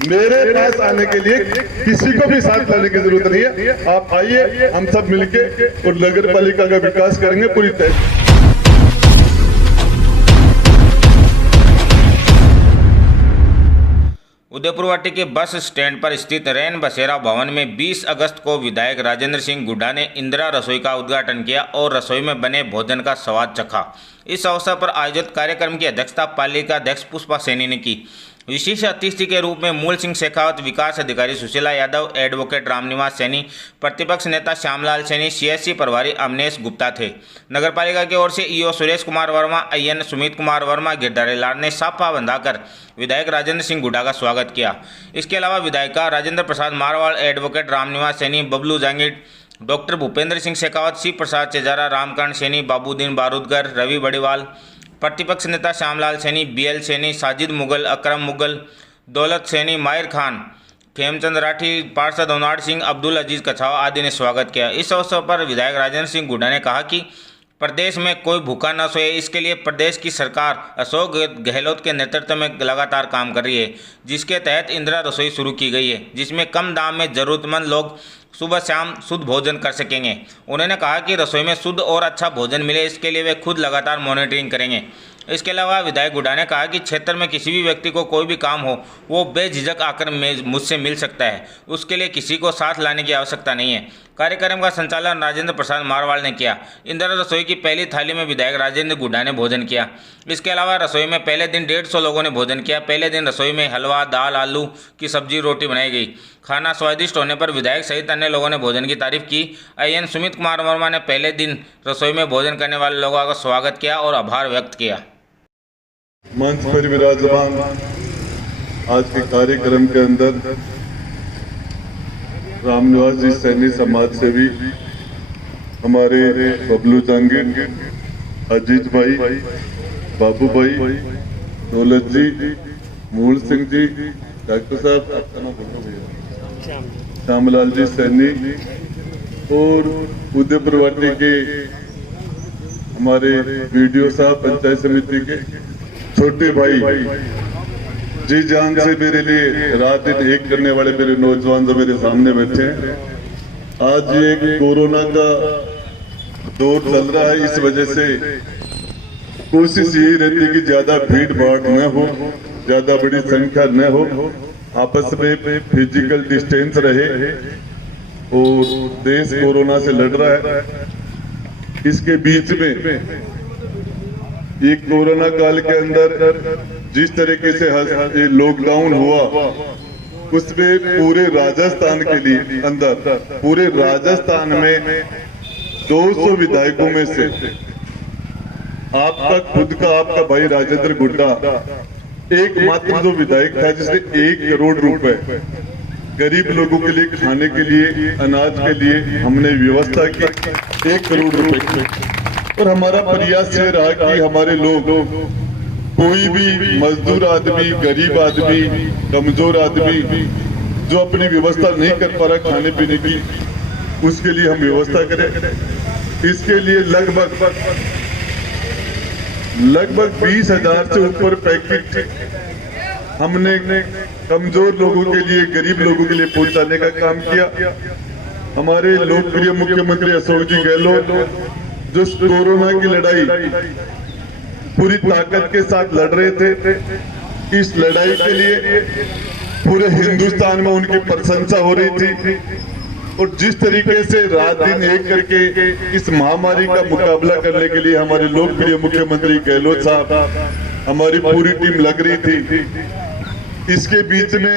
मेरे पास आने के लिए किसी को भी साथ लाने की जरूरत नहीं है। आप आइए, हम सब मिलके और नगर पालिका का विकास करेंगे पूरी तरह। उदयपुरवाटी के बस स्टैंड पर स्थित रैन बसेरा भवन में 20 अगस्त को विधायक राजेंद्र सिंह गुड्डा ने इंदिरा रसोई का उद्घाटन किया और रसोई में बने भोजन का स्वाद चखा। इस अवसर पर आयोजित कार्यक्रम की अध्यक्षता पालिका अध्यक्ष पुष्पा सैनी ने की। विशेष अतिथि के रूप में मूल सिंह शेखावत, विकास अधिकारी सुशीला यादव, एडवोकेट रामनिवास सैनी, प्रतिपक्ष नेता श्यामलाल सैनी, सीएससी प्रभारी अमनेश गुप्ता थे। नगरपालिका की ओर से ईओ सुरेश कुमार वर्मा, आईएन सुमित कुमार वर्मा, गिरधारी लाल ने साफा बंधाकर विधायक राजेंद्र सिंह गुड्डा का स्वागत किया। इसके अलावा विधायिका राजेंद्र प्रसाद मारवाड़, एडवोकेट रामनिवास सैनी, बबलू जांगीर, डॉक्टर भूपेंद्र सिंह शेखावत, शिव प्रसाद चेजारा, रामकर्ण सैनी, बाबूदीन बारूदगर, रवि बड़ीवाल, प्रतिपक्ष नेता श्यामलाल सैनी, बीएल सैनी, साजिद मुगल, अकरम मुगल, दौलत सैनी, माहिर खान, खेमचंद राठी, पार्षद ओनाड सिंह, अब्दुल अजीज कछावा आदि ने स्वागत किया। इस अवसर पर विधायक राजेंद्र सिंह गुड्डा ने कहा कि प्रदेश में कोई भूखा न सोए, इसके लिए प्रदेश की सरकार अशोक गहलोत के नेतृत्व में लगातार काम कर रही है, जिसके तहत इंदिरा रसोई शुरू की गई है, जिसमें कम दाम में जरूरतमंद लोग सुबह शाम शुद्ध भोजन कर सकेंगे। उन्होंने कहा कि रसोई में शुद्ध और अच्छा भोजन मिले, इसके लिए वे खुद लगातार मॉनिटरिंग करेंगे। इसके अलावा विधायक गुड्डा ने कहा कि क्षेत्र में किसी भी व्यक्ति को कोई भी काम हो, वो बेझिझक आकर मुझसे मिल सकता है, उसके लिए किसी को साथ लाने की आवश्यकता नहीं है। कार्यक्रम का संचालन राजेंद्र प्रसाद मारवाड़ ने किया। इंदिरा रसोई की पहली थाली में विधायक राजेंद्र गुड्डा ने भोजन किया। इसके अलावा रसोई में पहले दिन 150 लोगों ने भोजन किया। पहले दिन रसोई में हलवा, दाल, आलू की सब्जी, रोटी बनाई गई। खाना स्वादिष्ट होने पर विधायक सहित अन्य लोगों ने भोजन की तारीफ की। आईएन सुमित कुमार वर्मा ने पहले दिन रसोई में भोजन करने वाले लोगों का स्वागत किया और आभार व्यक्त किया। मंच पर विराजमान आज के कार्यक्रम के अंदर रामनिवास जी सैनी समाज सेवी, हमारे बबलू जांगीर, अजीज भाई, बाबू भाई, दौलत जी, मूल सिंह जी, डॉक्टर साहब, आपका नाम बोलो भैया, श्यामलाल जी सैनी और उदयपुरवाटी के हमारे वीडियो साहब, पंचायत समिति के छोटे भाई, जी जान से मेरे लिए रात दिन एक करने वाले मेरे नौजवान जो मेरे सामने बैठे हैं। आज ये कोरोना का दौर चल रहा है, इस वजह से कोशिश यही रहती है कि ज्यादा भीड़ भाड़ न हो, ज्यादा बड़ी संख्या न हो, आपस में फिजिकल डिस्टेंस रहे और देश कोरोना से लड़ रहा है। इसके बीच में ये कोरोना काल के अंदर जिस तरीके से लॉकडाउन हुआ, उसमें पूरे राजस्थान के लिए पूरे राजस्थान में 200 विधायकों में से आपका खुद का, आपका भाई राजेंद्र गुड्डा एकमात्र जो विधायक था जिसने 1 करोड़ रुपए गरीब लोगों के लिए खाने के लिए, अनाज के लिए हमने व्यवस्था की। 1 करोड़ रुपए। और हमारा प्रयास ये रहा कि हमारे लोग, कोई भी मजदूर आदमी, गरीब आदमी, कमजोर आदमी जो अपनी व्यवस्था नहीं कर पा रहा खाने पीने की, उसके लिए हम व्यवस्था करें। इसके लिए लगभग 20,000 से ऊपर पैकेट हमने कमजोर लोगों के लिए, गरीब लोगों के लिए पहुंचाने का काम किया। हमारे लोकप्रिय मुख्यमंत्री अशोक जी गहलोत जो कोरोना की लड़ाई पूरी ताकत के साथ लड़ रहे थे, इस लड़ाई के लिए पूरे हिंदुस्तान में उनकी प्रशंसा हो रही थी। और जिस तरीके से रात दिन एक करके इस महामारी का मुकाबला करने के लिए हमारे लोकप्रिय मुख्यमंत्री गहलोत साहब, हमारी पूरी टीम लग रही थी, इसके बीच में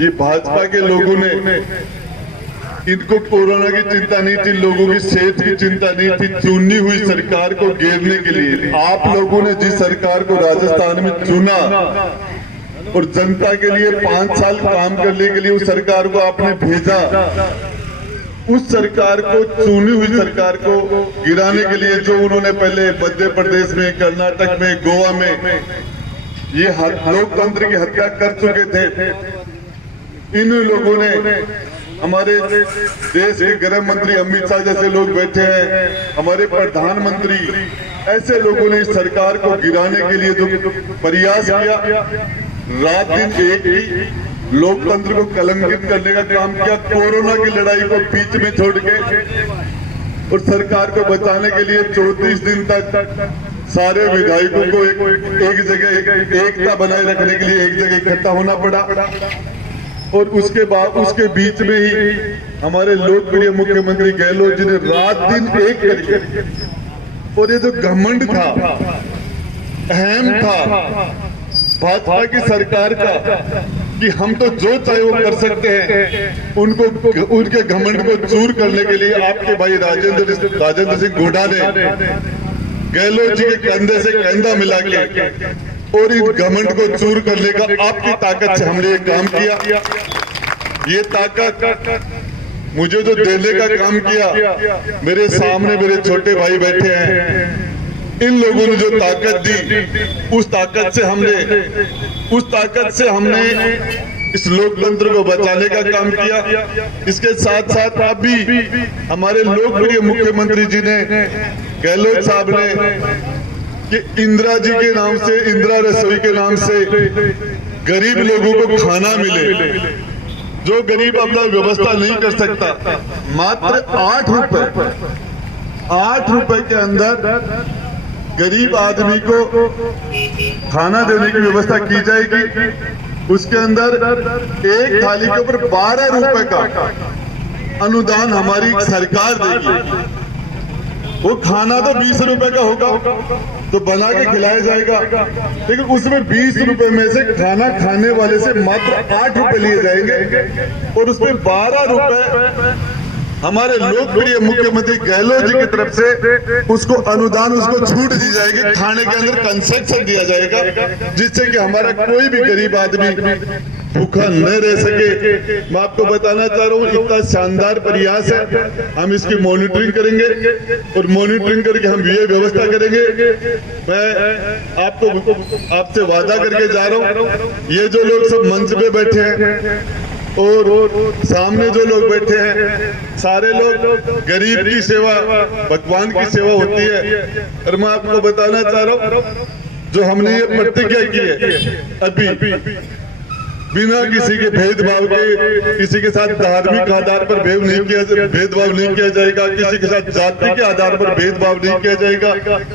ये भाजपा के लोगों ने, इनको कोरोना की चिंता नहीं थी, लोगों की सेहत की चिंता नहीं थी, चुनी हुई सरकार को घेरने के लिए आप लोगों ने जिस सरकार को राजस्थान में चुना और जनता के लिए 5 साल काम करने के लिए उस सरकार को आपने भेजा, उस सरकार को, चुनी हुई सरकार को गिराने के लिए जो उन्होंने पहले मध्य प्रदेश में, कर्नाटक में, गोवा में ये लोकतंत्र की हत्या कर चुके थे, इन लोगों ने, हमारे देश के गृह मंत्री अमित शाह जैसे लोग बैठे हैं, हमारे प्रधानमंत्री, ऐसे लोगों ने इस सरकार को गिराने के लिए जो प्रयास किया, रात दिन एक ही लोकतंत्र को कलंकित करने का काम किया, कोरोना की लड़ाई को बीच में छोड़ के और सरकार को बचाने के लिए 34 दिन तक सारे विधायकों को एक जगह एकता बनाए रखने के लिए एक जगह इकट्ठा होना पड़ा। और उसके बाद उसके बीच में ही हमारे लोकप्रिय मुख्यमंत्री गहलोत जी ने रात दिन एक करके, और ये जो घमंड था, अहम था भाजपा की सरकार का कि हम तो जो चाहे वो कर सकते हैं, उनके घमंड को चूर करने के लिए आपके भाई राजेंद्र सिंह हुड्डा ने गहलोत जी के कंधे से कंधा मिला के और इस घमंड को चूर करने का आपकी ताकत से हमने ये काम किया। ये ताकत मुझे जो देने का काम किया, मेरे सामने मेरे छोटे भाई बैठे हैं, इन लोगों ने जो ताकत दी, उस ताकत से हमने इस लोकतंत्र को बचाने का काम किया। इसके साथ साथ अब भी हमारे लोकप्रिय मुख्यमंत्री जी ने, गहलोत साहब ने, कि इंदिरा जी के नाम से, इंदिरा रसोई के नाम से गरीब लोगों को खाना मिले। जो गरीब अपना व्यवस्था नहीं कर सकता, मात्र 8 रुपए के अंदर गरीब आदमी को खाना देने की व्यवस्था की जाएगी। उसके अंदर एक थाली के ऊपर 12 रुपए का अनुदान हमारी सरकार देगी। वो खाना तो 20 रुपए का होगा तो बना के खिलाया जाएगा, लेकिन उसमें 20 रुपए में से खाना खाने वाले से मात्र 8 रुपए लिए जाएंगे और उसमें 12 रुपए हमारे लोकप्रिय मुख्यमंत्री गहलोत जी की तरफ से उसको अनुदान, उसको छूट दी जाएगी। खाने के अंदर कंसेशन दिया जाएगा, जिससे कि हमारा कोई भी गरीब आदमी भूखा न रह सके। मैं आपको बताना चाह रहा हूँ, इतना शानदार प्रयास है। हम इसकी मॉनिटरिंग करेंगे और मॉनिटरिंग करके हम ये व्यवस्था करेंगे। मैं आपसे वादा करके जा रहा हूँ, ये जो लोग सब मंच पे बैठे हैं और सामने जो लोग बैठे हैं, सारे लोग गरीब की सेवा भगवान की सेवा होती है। और मैं आपको बताना चाह रहा हूँ, जो हमने ये प्रतिज्ञा की है, अभी बिना किसी के भेदभाव के, किसी के साथ धार्मिक आधार पर भेदभाव नहीं किया जाएगा, किसी के साथ जाति के आधार पर भेदभाव नहीं किया जाएगा,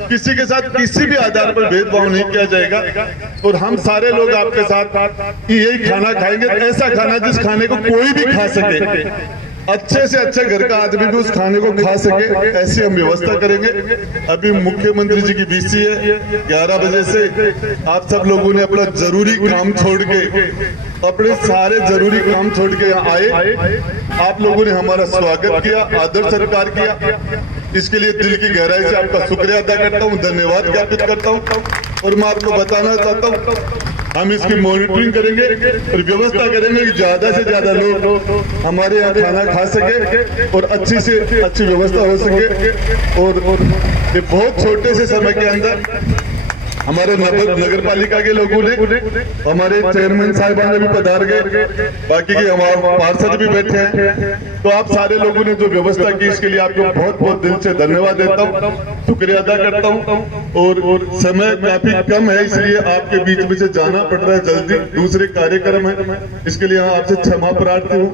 किसी के साथ किसी भी आधार पर भेदभाव नहीं किया जाएगा। और हम सारे लोग आपके साथ यही खाना खाएंगे, ऐसा खाना जिस खाने को कोई भी खा सके, अच्छे से अच्छा घर का आदमी भी उस खाने को खा सके, ऐसी हम व्यवस्था करेंगे। अभी मुख्यमंत्री जी की बीसी है, 11 बजे से आप सब लोगों ने अपना जरूरी काम छोड़ के, अपने सारे जरूरी काम छोड़ के यहाँ आए। आप लोगों ने हमारा स्वागत किया, आदर सत्कार किया, इसके लिए दिल की गहराई से आपका शुक्रिया अदा करता हूँ, धन्यवाद ज्ञापित करता हूँ। और मैं आपको बताना चाहता हूँ, हम इसकी मॉनिटरिंग करेंगे और व्यवस्था करेंगे कि ज्यादा से ज्यादा लोग हमारे यहाँ खाना खा सके और अच्छी से अच्छी व्यवस्था हो सके। और ये बहुत छोटे से समय के अंदर हमारे नगर पालिका के लोगों ने, हमारे चेयरमैन साहिबान भी पधार गए, बाकी के हमारे पार्षद भी बैठे हैं, तो आप सारे लोगों ने जो व्यवस्था की, इसके लिए आपको बहुत बहुत दिल से धन्यवाद देता हूँ, शुक्रिया अदा करता हूँ। और समय काफी कम है, इसलिए आपके बीच में से जाना पड़ रहा है जल्दी, दूसरे कार्यक्रम है, इसके लिए आपसे क्षमा प्रार्थी हूँ।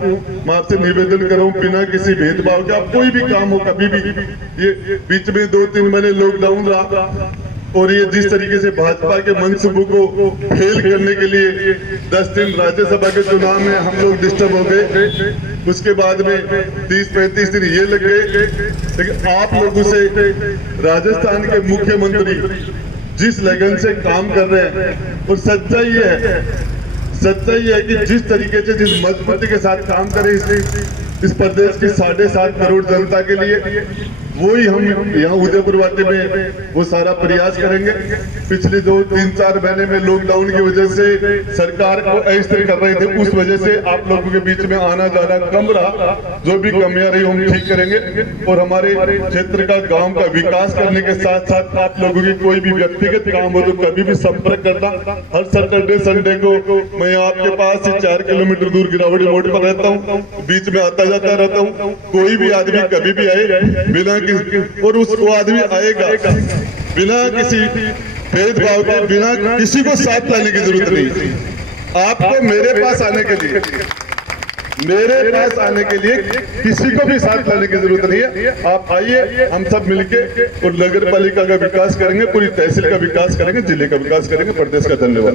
मैं आपसे निवेदन कर रहा हूँ, बिना किसी भेदभाव के आप कोई भी काम हो, कभी भी, ये बीच में 2-3 महीने लॉकडाउन रहा और ये जिस तरीके से भाजपा के मंसूबों को फेल करने के लिए 10 दिन राज्यसभा के चुनाव में हम लोग डिस्टर्ब हो गए, उसके बाद में 30-35 दिन ये लग गए। लेकिन आप लोगों से राजस्थान के मुख्यमंत्री जिस लगन से काम कर रहे हैं, और सच्चाई है कि जिस तरीके से, जिस मजबूती के साथ काम करें इस प्रदेश की 7.5 करोड़ जनता के लिए, वही हम यहाँ उदयपुर वाटे में वो सारा प्रयास करेंगे। पिछले 2-3-4 महीने में लॉकडाउन की वजह से सरकार को अस्थिर कर रहे थे, उस वजह से आप लोगों के बीच में आना जाना कम रहा, जो भी कमियां रही हम ठीक करेंगे। और हमारे क्षेत्र का, गांव का विकास करने के साथ साथ आप लोगों की कोई भी व्यक्तिगत काम हो तो कभी भी संपर्क करना। हर सैटरडे संडे को मैं आपके पास से 4 किलोमीटर दूर गिरावड़ी रोड पर रहता हूँ, बीच में आता जाता रहता हूँ। कोई भी आदमी कभी भी आए, बिना और उसको आदमी आएगा बिना किसी भेदभाव के, बिना किसी को साथ लाने की जरूरत नहीं। आपको मेरे पास आने के लिए किसी को भी साथ लाने की जरूरत नहीं है। आप आइए, हम सब मिलके और नगर पालिका का विकास करेंगे, पूरी तहसील का विकास करेंगे, जिले का विकास करेंगे। प्रदेश का धन्यवाद।